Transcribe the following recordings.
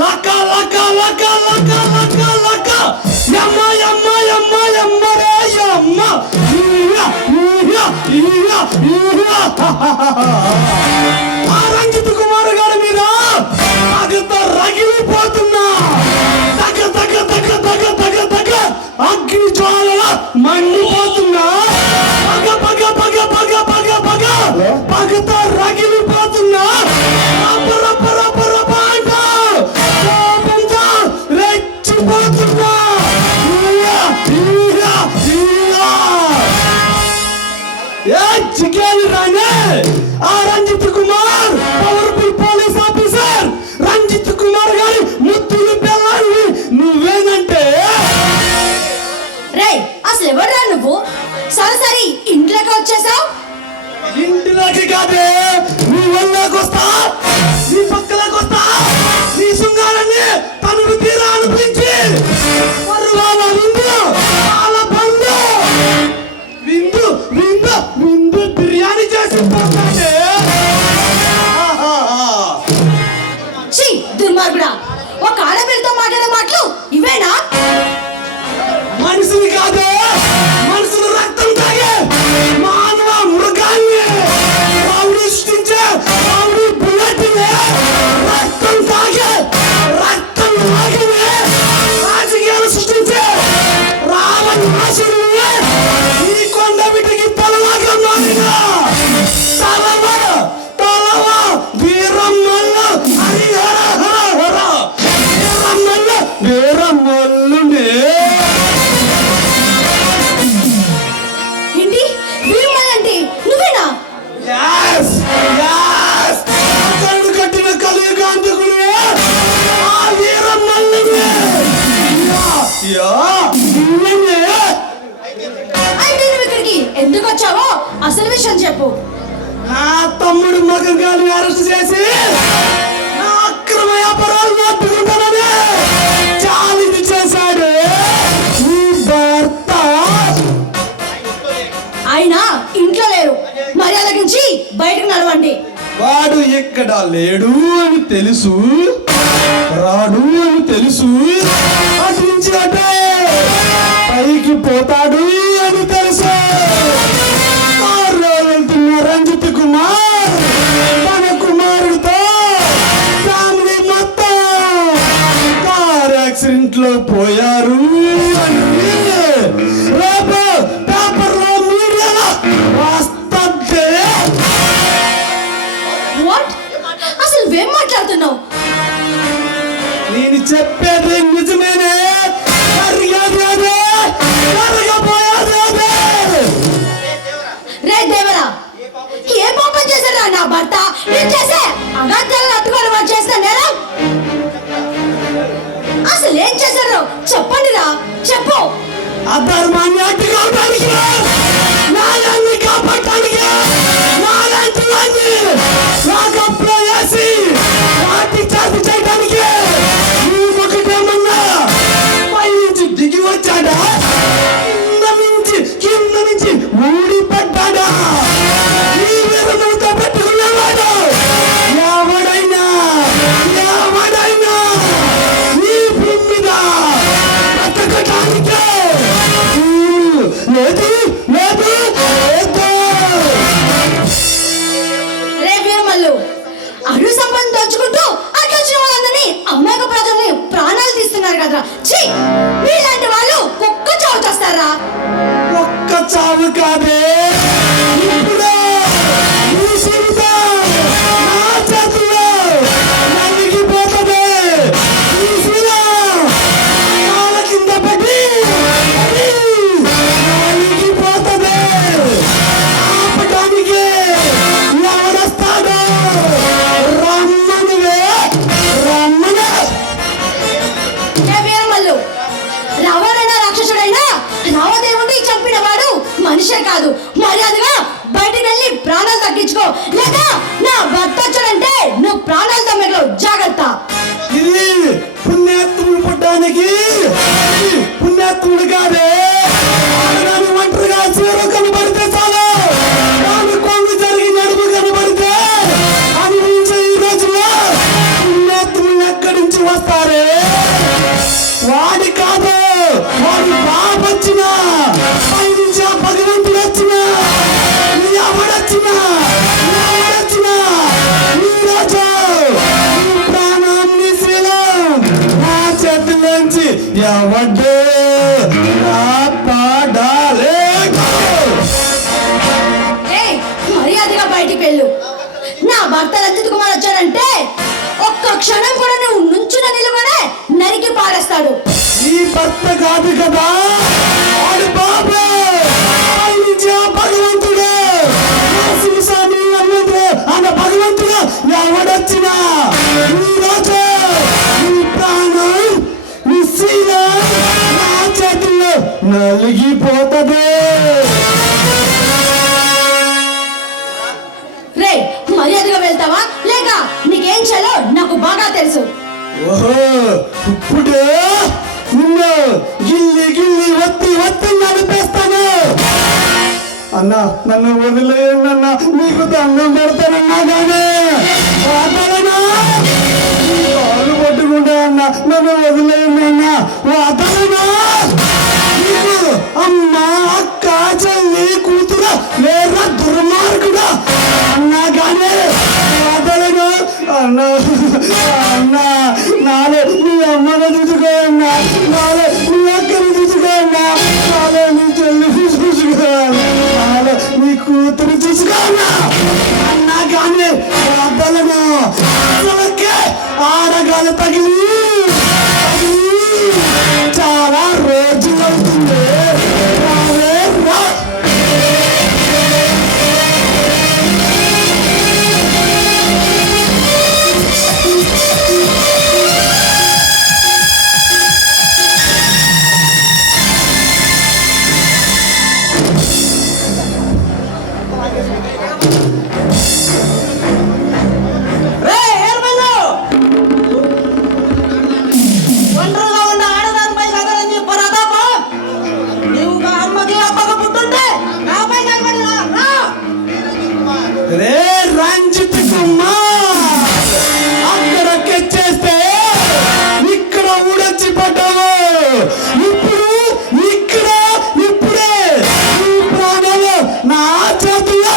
లక్క లక్క లక్క లక్క లక్క లక్క యమ్మ యమ్మ యమ్మ యమ్మ రే యమ్మ ఆ రంజిత్ కుమార్ గారి మీద పగతో రగిలిపోతున్నా తగ తగ తగ తగ తగ తగ అగ్ని జ్వాలల మండిపోతున్నా పగ పగ పగ పగ పగ పగ పగతో రగిలిపోతున్నా కోపంతో రెచ్చిపోతున్నా చికేలు రానే ఆ Ranjit Kumar powerful police officer Ranjit Kumar గారి ముద్దులు పిల్లాన్ని నువ్వేనంటే రేయ్ అసలు ఎవరురా నువ్వు సరసరి ఇంట్లోకి వచ్చేసావు ఇంటిలోకి కాదే నీ వల్లకి వస్తా నీ పక్కలోకి వస్తా నీ శృంగారాన్ని తనను తీరా అనిపించి పరువాల విందు పాల పండు విందు విందు విందు బిర్యానీ చేసి పోతానే ఛీ దుర్మార్గుడా ఒక ఆడపిల్లతో మాట్లాడే మాటలు ఇవేనా మనిషిని కాదే మనుషులు రక్తం తాగే మానవ మృగాన్ని రౌడీ సృష్టించే రౌడీ బుల్లెట్ని రక్తం తాగే రక్తం తాగినే రాజకీయాలు సృష్టించే రావణాసురుని ఈ కొండ బిడ్డకి తలలాగా మారిన తలవ తలవ వీరమ్మల్ల హరిహర హర హర వీరమ్మల్ల వీరమ్మల్లునే ఏంటి వీరమ్మలంటే నువ్వేనా Yes! Yes! అతడు కట్టిన కలియుగాంతకుడే ఆ వీరమ్మల్లునే అయితే నువ్వు ఇక్కడికి ఎందుకు వచ్చావో అసలు విషయం చెప్పు నా తమ్ముడు మగన్ గారిని అరెస్ట్ చేసి నా అక్రమ వ్యాపారాలు అడ్డుకుంటానని ఛాలెంజ్ చేశాడు ఈ భర్త ఆయన ఇంట్లో లేరు మర్యాద నుంచి బయటకు నడవండి వాడు ఇక్కడ లేడు అని తెలుసు రాడు అని తెలుసు అటు నుంచి అటే పైకి పోతాడు అని తెలుసు కారులో వెళ్తున్న రంజిత్ కుమార్ తన కుమారుడితో ఫ్యామిలీ మొత్తం కార్ యాక్సిడెంట్ లో పోయారు అని రేపు పేపర్లో మీడియాలో వస్తుంటే వాట్ అసలు ఏం మాట్లాడుతున్నావు నేను చెప్పేది నిజమేనే జరిగేది అదే జరగబోయేది అదే రే దేవరా ఏ పాపం చేశారా నా భర్త నేను చేసే అగాధ్యాలను అట్టుకొని వాడు చేసిన నేరం అసలు ఏం చేశారో చెప్పండి రా చెప్పు అధర్మాన్ని అడ్డుకోవడానికి న్యాయాన్ని కాపాడటానికి నాలాంటి వాడిని లాకప్లో వేసి వాటి చేతి చేయడానికి ఒకటేమన్నా పై నుంచి దిగి వచ్చాడా కింద నుంచి ఊడిపడ్డాడా ఈ విధముతో పెట్టుకునేవాడు ఎవడైనా ఎవడైనా ఈ భూమి మీద బతకటానికే లేదు లేదు లేదు రే వీరమల్లు అరు సంబంధం దోచుకుంటూ అట్లా వచ్చిన వాళ్ళందరినీ అమాయక ప్రజల్ని ప్రాణాలు తీస్తున్నారు కదరా ఛీ మీలాంటి వాళ్ళు కుక్క చావు చేస్తారా ఒక్క చావు కాదే ఇప్పుడు ఈ జీవితం నా చేతుల్లో నలిగిపోతుంది ఈ శిలం కాళ్ళ కింద పడి నలిగిపోతుంది ఆపటానికి ఎవడొస్తాడు రమ్మనువే రమ్మను రే వీరమల్లు రావణైనా రాక్షసుడైనా రావదేవుడిని చంపిన వాడు మనిషే కాదు మర్యాదగా బయటికి వెళ్ళి ప్రాణాలు తగ్గించుకో లేదా నా భర్త వచ్చాడంటే నువ్వు ప్రాణాలు తమ్మెలో జాగ్రత్త ఇది పుణ్యాత్ముడు పుట్టడానికి పుణ్యాత్ముడు కాదే ఆడదాని ఒంటరిగా చీర కనబడితే చాలు దాని కొంగు జరిగి నడుము కనబడితే అనుభవించే ఈ రోజుల్లో పుణ్యాత్ముడు ఎక్కడి నుంచి కాపాడు కాపాడాలి. ఏయ్, మర్యాదగా బయటికి వెళ్ళు. నా భర్త రంజిత్ కుమార్ వచ్చాడంటే ఒక్క క్షణం కూడా నువ్వు నుంచున్న నిలువనే నరికి పారేస్తాడు. ఈ భర్త కాదు కదా, వాడు బాబు, భగవంతుడు స్వామి అన్న భగవంతుడు ఎవడొచ్చినా ఈరోజు నీ ప్రాణం నీ శీలం నా చేతుల్లో నలిగిపోతుంది. రే, మర్యాదగా వెళ్తావా లేక నీకేం చేయాలో నాకు బాగా తెలుసు. ఓహో, ఇప్పుడు నిన్ను గిల్లి గిల్లి వత్తి నడిపేస్తాను. అన్నా, నన్ను వదిలేయండి అన్నా, నీకు దండం పెడతానన్నా. కానీ వదలనా, కాలు పట్టుకుంటా అన్నా, నన్ను వదిలేయండి అన్నా, వదలనా. నీకు అమ్మ, అక్క, చెల్లి, కూతురు లేదా దుర్మార్గుడా అన్నా, కానీ వదలను అన్నా. అన్నా, నాలో నీ అమ్మను చూసుకో అన్నా, నాలో నీ అక్కని చూసుకో అన్నా, నాలో నీ చెల్లిని చూసుకో అన్నా, నాలో నీ కూతురు చూసుకో అన్నా. అన్నా కానీ వదలను. అసలుకే ఆడగాలు తగిలి చాలా రోజులు అవుతుంది. రావే రా. ఒంటరిగా ఉన్న ఆడదానిపై కదలని పరాదాపం. నీవు మా అమ్మకి అబ్బగా పుట్టుంటే నాపై కనబడి రా. రే రంజిత్ కుమార్, అక్కడెక్కేస్తే ఇక్కడ ఊడొచ్చి పడ్డావు. ఇప్పుడు ఇప్పుడే ఈ ప్రాణాలు నా చేతుల్లో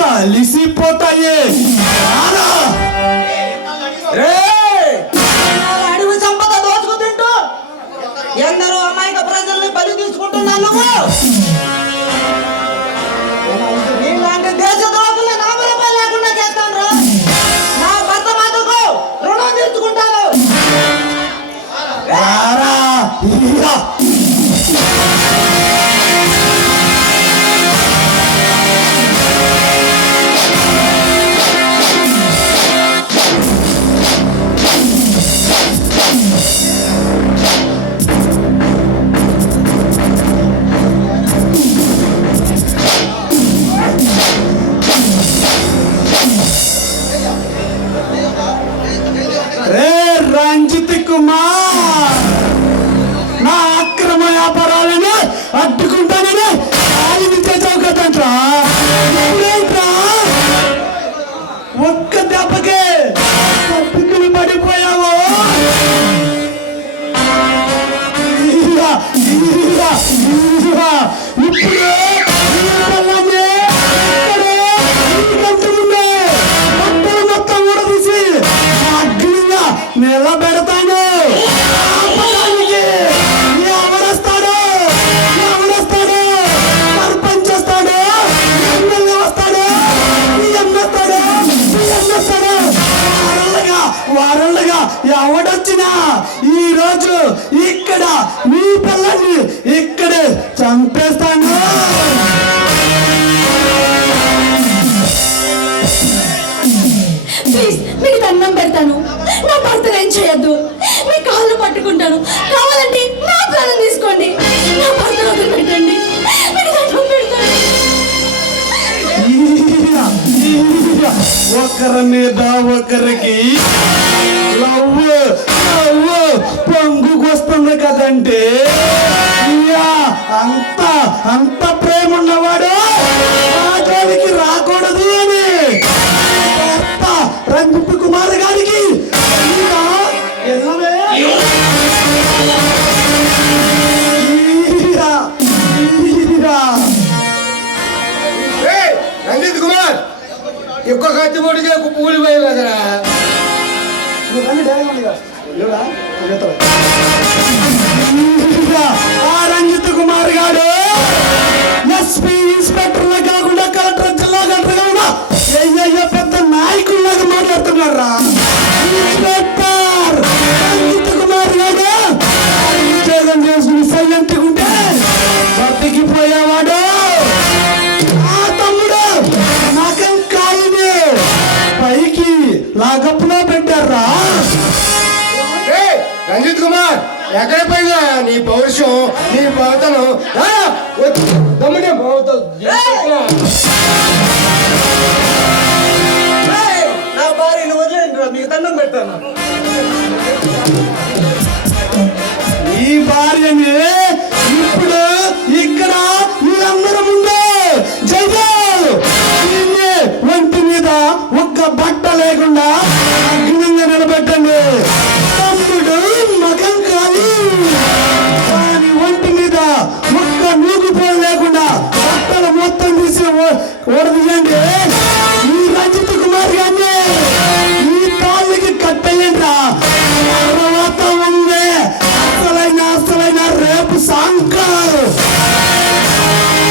కలిసిపోతాయి. రారా. అడవి సంపద దోచుకు తింటూ ఎందరో అమాయక ప్రజల్ని బలి తీసుకుంటున్నా నువ్వు. నీలాంటి దేశ ద్రోహుల్ని నామరూపాలు లేకుండా చేస్తాను రా. నా భర్త మాటకు రుణం తీర్చుకుంటాను. రారా. ఇలా. రే రంజిత్ కుమార్, నా అక్రమ వ్యాపారాలను అడ్డుకుంటానని ఆయన చేసావు కదంట్రా. ఇప్పుడేంట్రా ఒక్క దెబ్బకే తప్పుకుని పడిపోయావు. ఇప్పుడు మొత్తం ఊడదీసి నిలబెడతాను. ఎవడొస్తాడు సర్పంచ్ వస్తాడు, ఎమ్మెల్యే వస్తాడు, వస్తాడు. వారళ్ళగా ఎవడొచ్చినా ఈ రోజు ఇక్కడ నీ పిల్లల్ని ఇక్కడే చంపేస్తాను. ప్లీజ్, మీకు దండం పెడతాను. నా భర్తను ఏం చేయొద్దు. మీ కాళ్ళు పట్టుకుంటాను. కావాలంటే నా ప్రాణం తీసుకోండి. నా భర్తను వదిలిపెట్టండి. మీకు దండం పెడతాను. ఒకరి మీద ఒకరికి లవ్ పొంగుకొస్తుంది కదంటే అంత ప్రేమ ఉన్నవాడు ఆటోడికి రాకూడదు అని రంజిత్ కుమార్ గారికి రంజిత్ కుమార్ ఎక్కువ కత్తిపోటుగా కూలిపోయేలాగరా. ఎస్పీ ఇన్స్పెక్టర్లా కాకుండా కలెక్టర్ జిల్లా కలెక్టర్ కూడా అయ్యయ్యో పెద్ద నాయకుల్లాగా మాట్లాడుతున్నారా ఇన్స్పెక్టర్ రంజిత్ కుమార్ గారు ఉద్యోగం చేసుకుని సైలెంట్ ఉంటే బతికిపోయేవాడు ఆ తమ్ముడు నగం కాలిని పైకి లాగప్పులో పెట్టారా ఏయ్, రంజిత్ కుమార్ ఎక్కడ పోయిందా నీ పౌరుషం నీ బాధను దమ్ముడే నా భార్యను వదిలేండి మీకు దండం పెడతాను